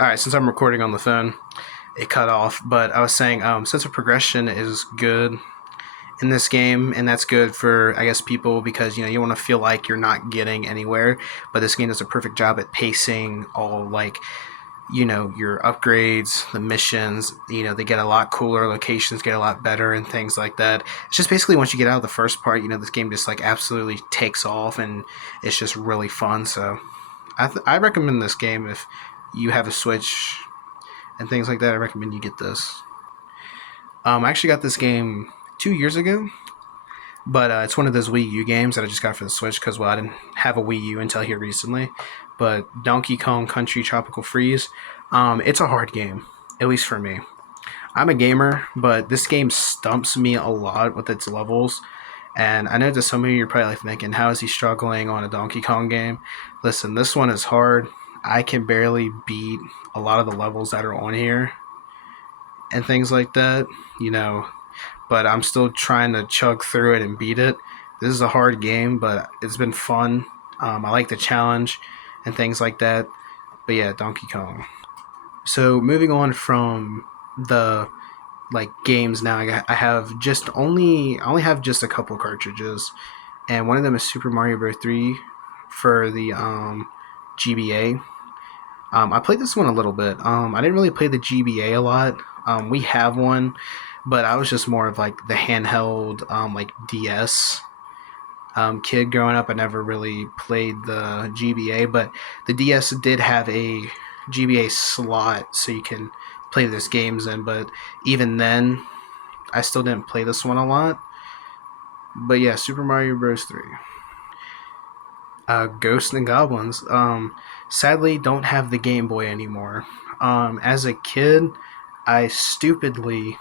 All right, since I'm recording on the phone, it cut off. But I was saying, sense of progression is good in this game, and that's good for I guess people because you want to feel like you're not getting anywhere. But this game does a perfect job at pacing all like your upgrades, the missions. They get a lot cooler, locations get a lot better, and things like that. It's just basically once you get out of the first part, this game just like absolutely takes off, and it's just really fun. So I recommend this game if you have a Switch and things like that. I recommend you get this. I actually got this game 2 years ago, but it's one of those Wii U games that I just got for the Switch because, well, I didn't have a Wii U until here recently. But Donkey Kong Country Tropical Freeze, it's a hard game, at least for me. I'm a gamer, but this game stumps me a lot with its levels. And I know that some of you are probably like thinking, how is he struggling on a Donkey Kong game? Listen, this one is hard. I can barely beat a lot of the levels that are on here and things like that, you know, but I'm still trying to chug through it and beat it. This is a hard game, but it's been fun. I like the challenge and things like that. But yeah, Donkey Kong. So moving on from the like games now, I have just only I only have just a couple cartridges, and one of them is Super Mario Bros. 3 for the GBA. I played this one a little bit. I didn't really play the GBA a lot. We have one, but I was just more of like the handheld, like DS kid growing up. I never really played the GBA, but the DS did have a GBA slot so you can play those games in. But even then, I still didn't play this one a lot. But yeah, Super Mario Bros. 3. Ghosts and Goblins. Sadly, don't have the Game Boy anymore. As a kid, I stupidly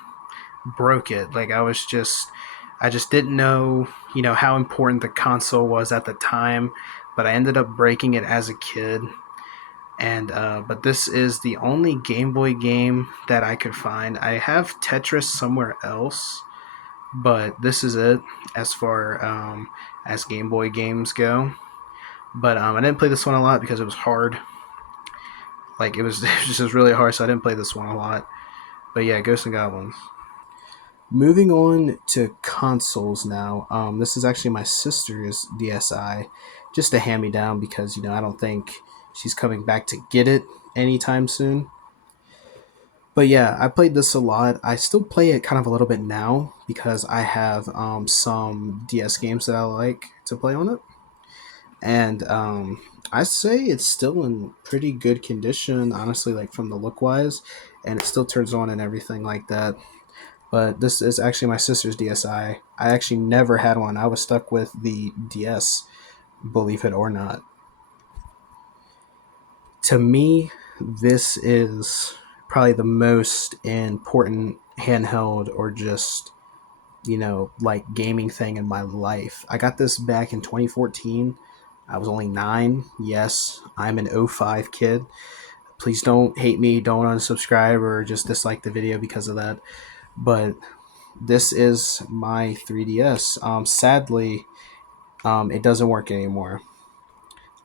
broke it. Like I just didn't know, how important the console was at the time. But I ended up breaking it as a kid. And but this is the only Game Boy game that I could find. I have Tetris somewhere else, but this is it as far as Game Boy games go. But I didn't play this one a lot because it was hard. Like it was, it was just really hard, so I didn't play this one a lot. But yeah, Ghosts and Goblins. Moving on to consoles now. This is actually my sister's DSi, just a hand me down because I don't think she's coming back to get it anytime soon. But yeah, I played this a lot. I still play it kind of a little bit now because I have some DS games that I like to play on it, and I say it's still in pretty good condition, honestly, like from the look wise, and it still turns on and everything like that. But this is actually my sister's DSi. I actually never had one. I was stuck with the DS, believe it or not. To me, this is probably the most important handheld or just, like gaming thing in my life. I got this back in 2014. I was only 9. Yes, I'm an '05 kid. Please don't hate me, don't unsubscribe or just dislike the video because of that. But this is my 3DS. Sadly, it doesn't work anymore.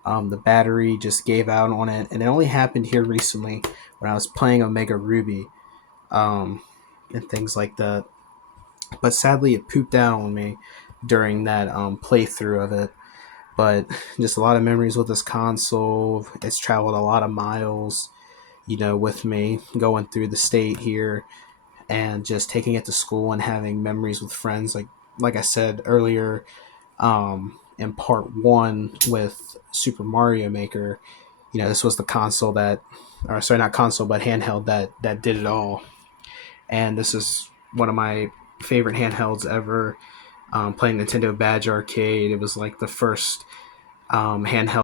The battery just gave out on it, and it only happened here recently when I was playing Omega Ruby and things like that. But sadly, it pooped out on me during that playthrough of it. But just a lot of memories with this console. It's traveled a lot of miles, with me going through the state here and just taking it to school and having memories with friends. Like I said earlier, in part one with Super Mario Maker, this was the console that, or sorry, not console, but handheld that did it all. And this is one of my favorite handhelds ever. Playing Nintendo Badge Arcade, it was like the first handheld